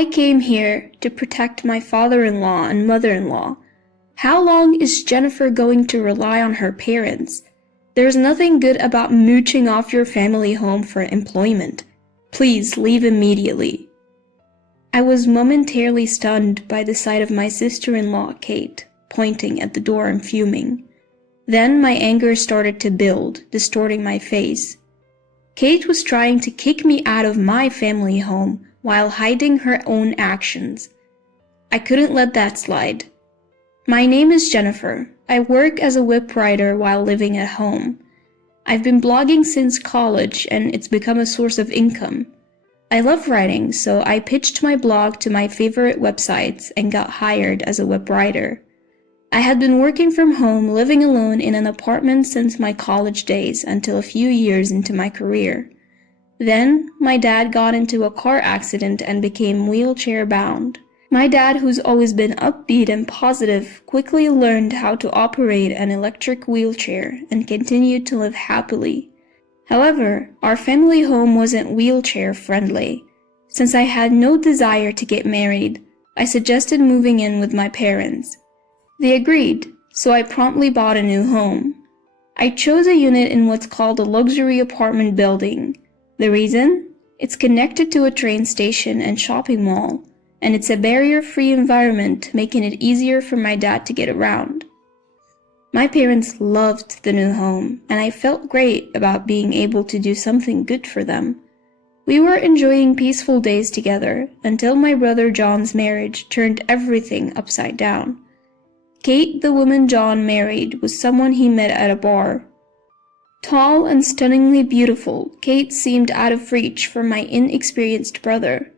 I came here to protect my father-in-law and mother-in-law. How long is Jennifer going to rely on her parents? There's nothing good about mooching off your family home for employment. Please leave immediately." I was momentarily stunned by the sight of my sister-in-law, Kate, pointing at the door and fuming. Then my anger started to build, distorting my face. Kate was trying to kick me out of my family home while hiding her own actions. I couldn't let that slide. "My name is Jennifer. I work as a web writer while living at home. I've been blogging since college and it's become a source of income. I love writing, so I pitched my blog to my favorite websites and got hired as a web writer. I had been working from home, living alone in an apartment since my college days until a few years into my career. Then, my dad got into a car accident and became wheelchair-bound. My dad, who's always been upbeat and positive, quickly learned how to operate an electric wheelchair and continued to live happily. However, our family home wasn't wheelchair-friendly. Since I had no desire to get married, I suggested moving in with my parents. They agreed, so I promptly bought a new home. I chose a unit in what's called a luxury apartment building. The reason? It's connected to a train station and shopping mall, and it's a barrier-free environment, making it easier for my dad to get around. My parents loved the new home, and I felt great about being able to do something good for them. We were enjoying peaceful days together until my brother John's marriage turned everything upside down. Kate, the woman John married, was someone he met at a bar. Tall and stunningly beautiful, Kate seemed out of reach for my inexperienced brother.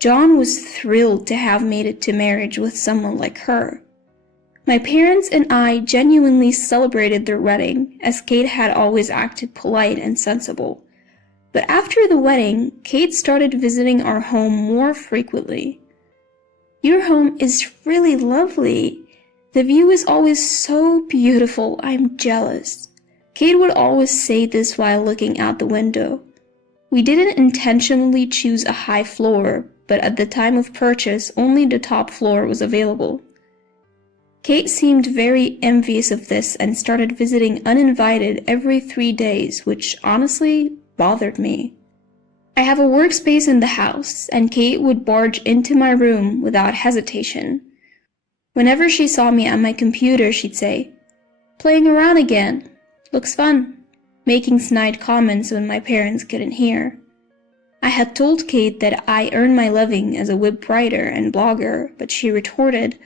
John was thrilled to have made it to marriage with someone like her. My parents and I genuinely celebrated their wedding, as Kate had always acted polite and sensible. But after the wedding, Kate started visiting our home more frequently. "Your home is really lovely. The view is always so beautiful, I'm jealous." Kate would always say this while looking out the window. We didn't intentionally choose a high floor, but at the time of purchase, only the top floor was available. Kate seemed very envious of this and started visiting uninvited every 3 days, which honestly bothered me. I have a workspace in the house, and Kate would barge into my room without hesitation. Whenever she saw me at my computer, she'd say, "Playing around again. Looks fun," making snide comments when my parents couldn't hear. I had told Kate that I earned my living as a web writer and blogger, but she retorted,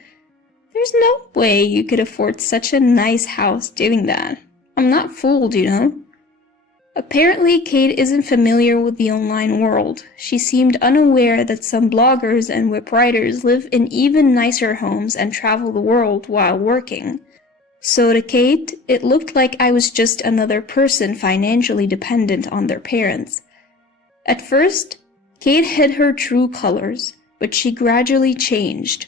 "There's no way you could afford such a nice house doing that. I'm not fooled, you know." Apparently, Kate isn't familiar with the online world. She seemed unaware that some bloggers and web writers live in even nicer homes and travel the world while working. So to Kate, it looked like I was just another person financially dependent on their parents. At first, Kate hid her true colors, but she gradually changed.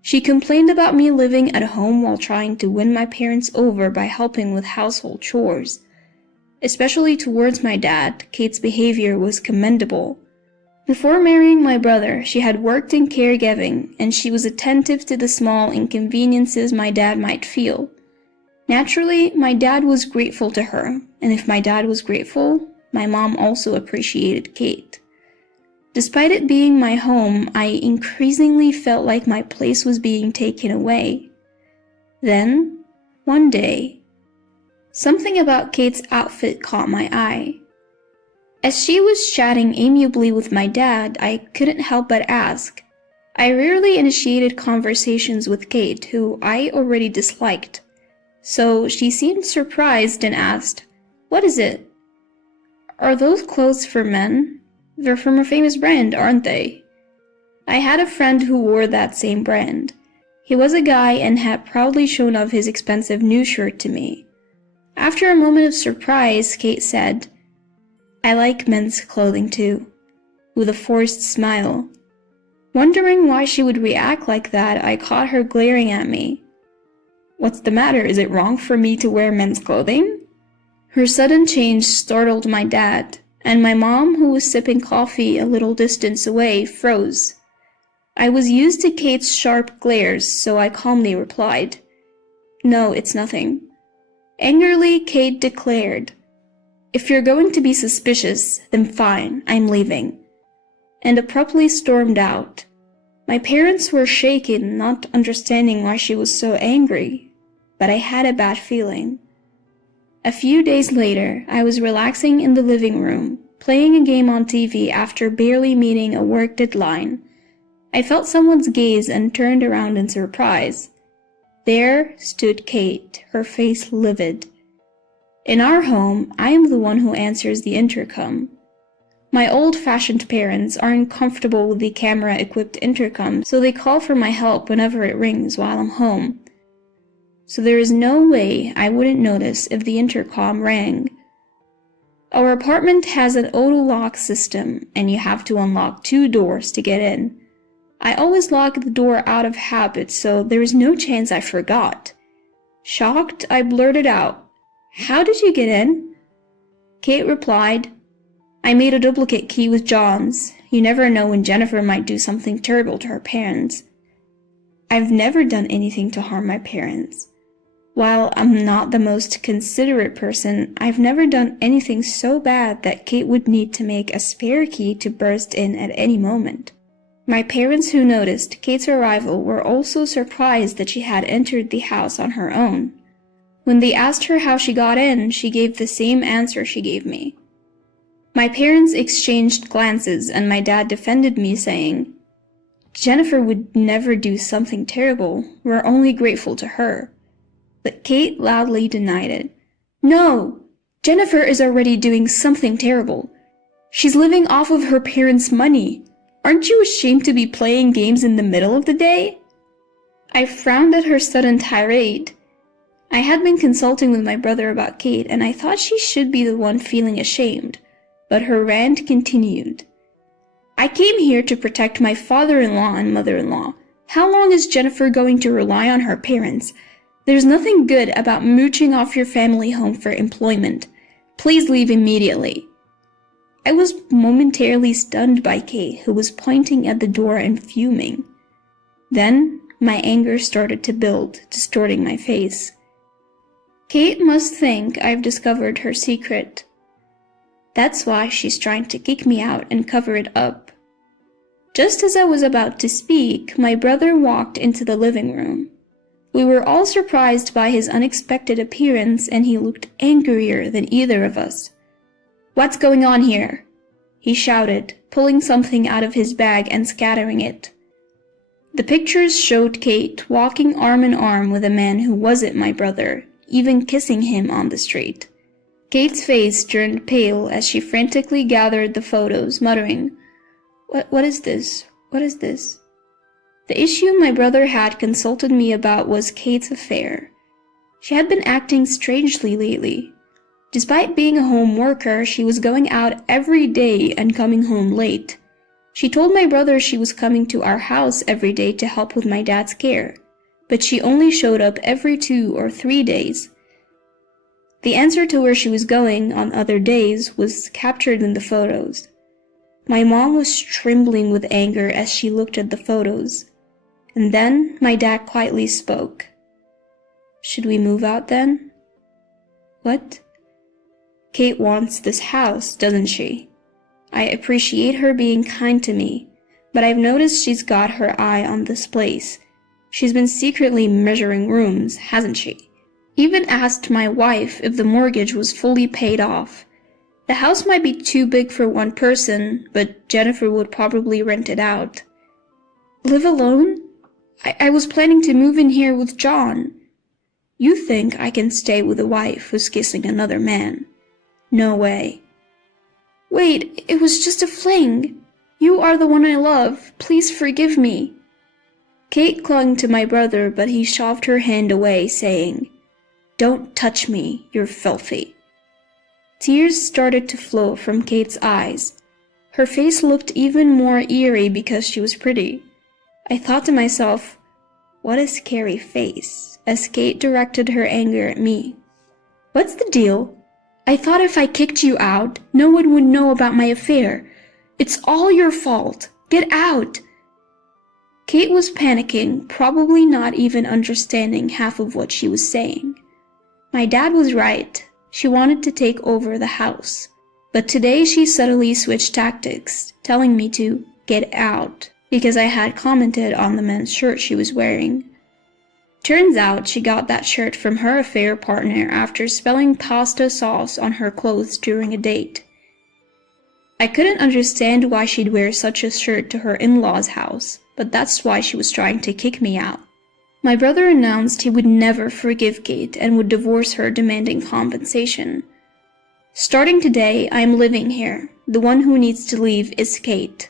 She complained about me living at home while trying to win my parents over by helping with household chores. Especially towards my dad, Kate's behavior was commendable. Before marrying my brother, she had worked in caregiving, and she was attentive to the small inconveniences my dad might feel. Naturally, my dad was grateful to her, and if my dad was grateful, my mom also appreciated Kate. Despite it being my home, I increasingly felt like my place was being taken away. Then, one day, something about Kate's outfit caught my eye. As she was chatting amiably with my dad, I couldn't help but ask. I rarely initiated conversations with Kate, who I already disliked. So she seemed surprised and asked, "What is it?" "Are those clothes for men? They're from a famous brand, aren't they?" I had a friend who wore that same brand. He was a guy and had proudly shown off his expensive new shirt to me. After a moment of surprise, Kate said, "I like men's clothing too," with a forced smile. Wondering why she would react like that, I caught her glaring at me. "What's the matter? Is it wrong for me to wear men's clothing?" Her sudden change startled my dad, and my mom, who was sipping coffee a little distance away, froze. I was used to Kate's sharp glares, so I calmly replied, "No, it's nothing." Angrily, Kate declared, "If you're going to be suspicious, then fine, I'm leaving," and abruptly stormed out. My parents were shaken, not understanding why she was so angry, but I had a bad feeling. A few days later, I was relaxing in the living room, playing a game on TV after barely meeting a work deadline. I felt someone's gaze and turned around in surprise. There stood Kate, her face livid. In our home, I am the one who answers the intercom. My old-fashioned parents aren't comfortable with the camera-equipped intercom, so they call for my help whenever it rings while I'm home. So there is no way I wouldn't notice if the intercom rang. Our apartment has an auto-lock system, and you have to unlock 2 doors to get in. I always lock the door out of habit, so there is no chance I forgot. Shocked, I blurted out, "How did you get in?" Kate replied, "I made a duplicate key with John's. You never know when Jennifer might do something terrible to her parents." I've never done anything to harm my parents. While I'm not the most considerate person, I've never done anything so bad that Kate would need to make a spare key to burst in at any moment. My parents who noticed Kate's arrival were also surprised that she had entered the house on her own. When they asked her how she got in, she gave the same answer she gave me. My parents exchanged glances and my dad defended me, saying, "Jennifer would never do something terrible. We're only grateful to her." But Kate loudly denied it. "No! Jennifer is already doing something terrible. She's living off of her parents' money. Aren't you ashamed to be playing games in the middle of the day?" I frowned at her sudden tirade. I had been consulting with my brother about Kate, and I thought she should be the one feeling ashamed, but her rant continued. "I came here to protect my father-in-law and mother-in-law. How long is Jennifer going to rely on her parents? There's nothing good about mooching off your family home for employment. Please leave immediately." I was momentarily stunned by Kate, who was pointing at the door and fuming. Then, my anger started to build, distorting my face. Kate must think I've discovered her secret. That's why she's trying to kick me out and cover it up. Just as I was about to speak, my brother walked into the living room. We were all surprised by his unexpected appearance, and he looked angrier than either of us. "What's going on here?" he shouted, pulling something out of his bag and scattering it. The pictures showed Kate walking arm in arm with a man who wasn't my brother, even kissing him on the street. Kate's face turned pale as she frantically gathered the photos, muttering, What is this? What is this?" The issue my brother had consulted me about was Kate's affair. She had been acting strangely lately. Despite being a home worker, she was going out every day and coming home late. She told my brother she was coming to our house every day to help with my dad's care, but she only showed up every 2 or 3 days. The answer to where she was going on other days was captured in the photos. My mom was trembling with anger as she looked at the photos. And then my dad quietly spoke. "Should we move out then?" "What?" "Kate wants this house, doesn't she? I appreciate her being kind to me, but I've noticed she's got her eye on this place. She's been secretly measuring rooms, hasn't she? Even asked my wife if the mortgage was fully paid off. The house might be too big for one person, but Jennifer would probably rent it out. Live alone? I was planning to move in here with John. You think I can stay with a wife who's kissing another man? No way." "Wait, it was just a fling. You are the one I love. Please forgive me." Kate clung to my brother, but he shoved her hand away, saying, "Don't touch me, you're filthy." Tears started to flow from Kate's eyes. Her face looked even more eerie because she was pretty. I thought to myself, what a scary face, as Kate directed her anger at me. "What's the deal? I thought if I kicked you out, no one would know about my affair. It's all your fault. Get out." Kate was panicking, probably not even understanding half of what she was saying. My dad was right. She wanted to take over the house. But today she suddenly switched tactics, telling me to get out because I had commented on the men's shirt she was wearing. Turns out she got that shirt from her affair partner after spilling pasta sauce on her clothes during a date. I couldn't understand why she'd wear such a shirt to her in-laws' house, but that's why she was trying to kick me out. My brother announced he would never forgive Kate and would divorce her, demanding compensation. Starting today, I am living here. The one who needs to leave is Kate.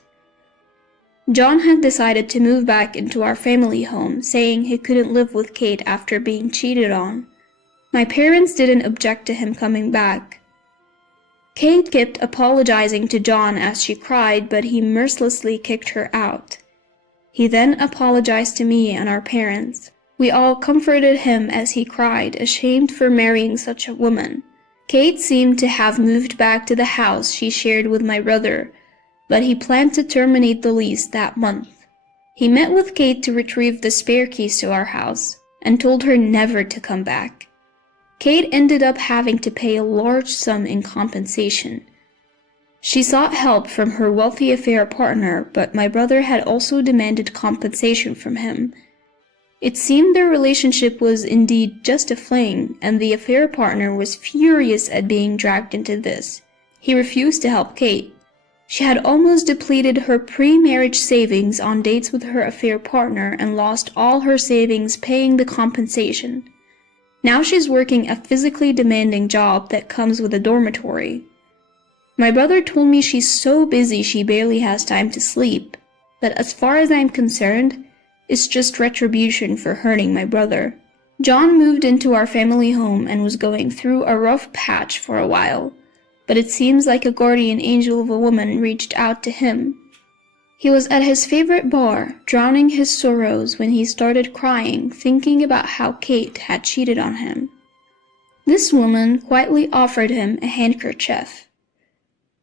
John had decided to move back into our family home, saying he couldn't live with Kate after being cheated on. My parents didn't object to him coming back. Kate kept apologizing to John as she cried, but he mercilessly kicked her out. He then apologized to me and our parents. We all comforted him as he cried, ashamed for marrying such a woman. Kate seemed to have moved back to the house she shared with my brother, but he planned to terminate the lease that month. He met with Kate to retrieve the spare keys to our house and told her never to come back. Kate ended up having to pay a large sum in compensation. She sought help from her wealthy affair partner, but my brother had also demanded compensation from him. It seemed their relationship was indeed just a fling, and the affair partner was furious at being dragged into this. He refused to help Kate. She had almost depleted her pre-marriage savings on dates with her affair partner and lost all her savings paying the compensation. Now she's working a physically demanding job that comes with a dormitory. My brother told me she's so busy she barely has time to sleep, but as far as I'm concerned, it's just retribution for hurting my brother. John moved into our family home and was going through a rough patch for a while, but it seems like a guardian angel of a woman reached out to him. He was at his favorite bar, drowning his sorrows when he started crying, thinking about how Kate had cheated on him. This woman quietly offered him a handkerchief.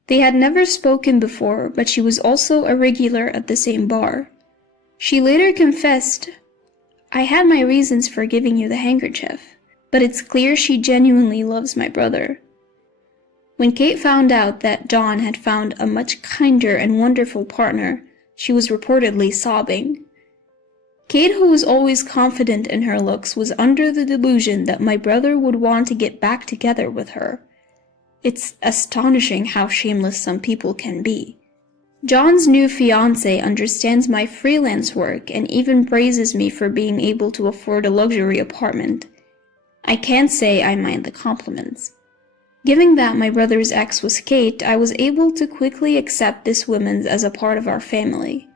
They had never spoken before, but she was also a regular at the same bar. She later confessed, "I had my reasons for giving you the handkerchief, but it's clear she genuinely loves my brother." When Kate found out that John had found a much kinder and wonderful partner, she was reportedly sobbing. Kate, who was always confident in her looks, was under the delusion that my brother would want to get back together with her. It's astonishing how shameless some people can be. John's new fiancé understands my freelance work and even praises me for being able to afford a luxury apartment. I can't say I mind the compliments. Given that my brother's ex was Kate, I was able to quickly accept this woman as a part of our family.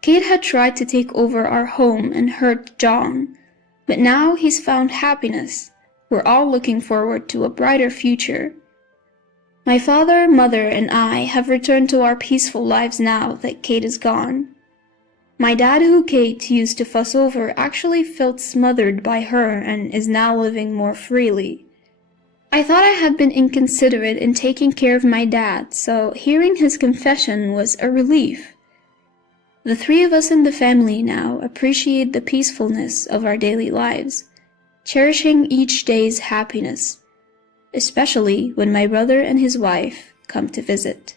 Kate had tried to take over our home and hurt John, but now he's found happiness. We're all looking forward to a brighter future. My father, mother, and I have returned to our peaceful lives now that Kate is gone. My dad, who Kate used to fuss over, actually felt smothered by her and is now living more freely. I thought I had been inconsiderate in taking care of my dad, so hearing his confession was a relief. The three of us in the family now appreciate the peacefulness of our daily lives, cherishing each day's happiness, especially when my brother and his wife come to visit.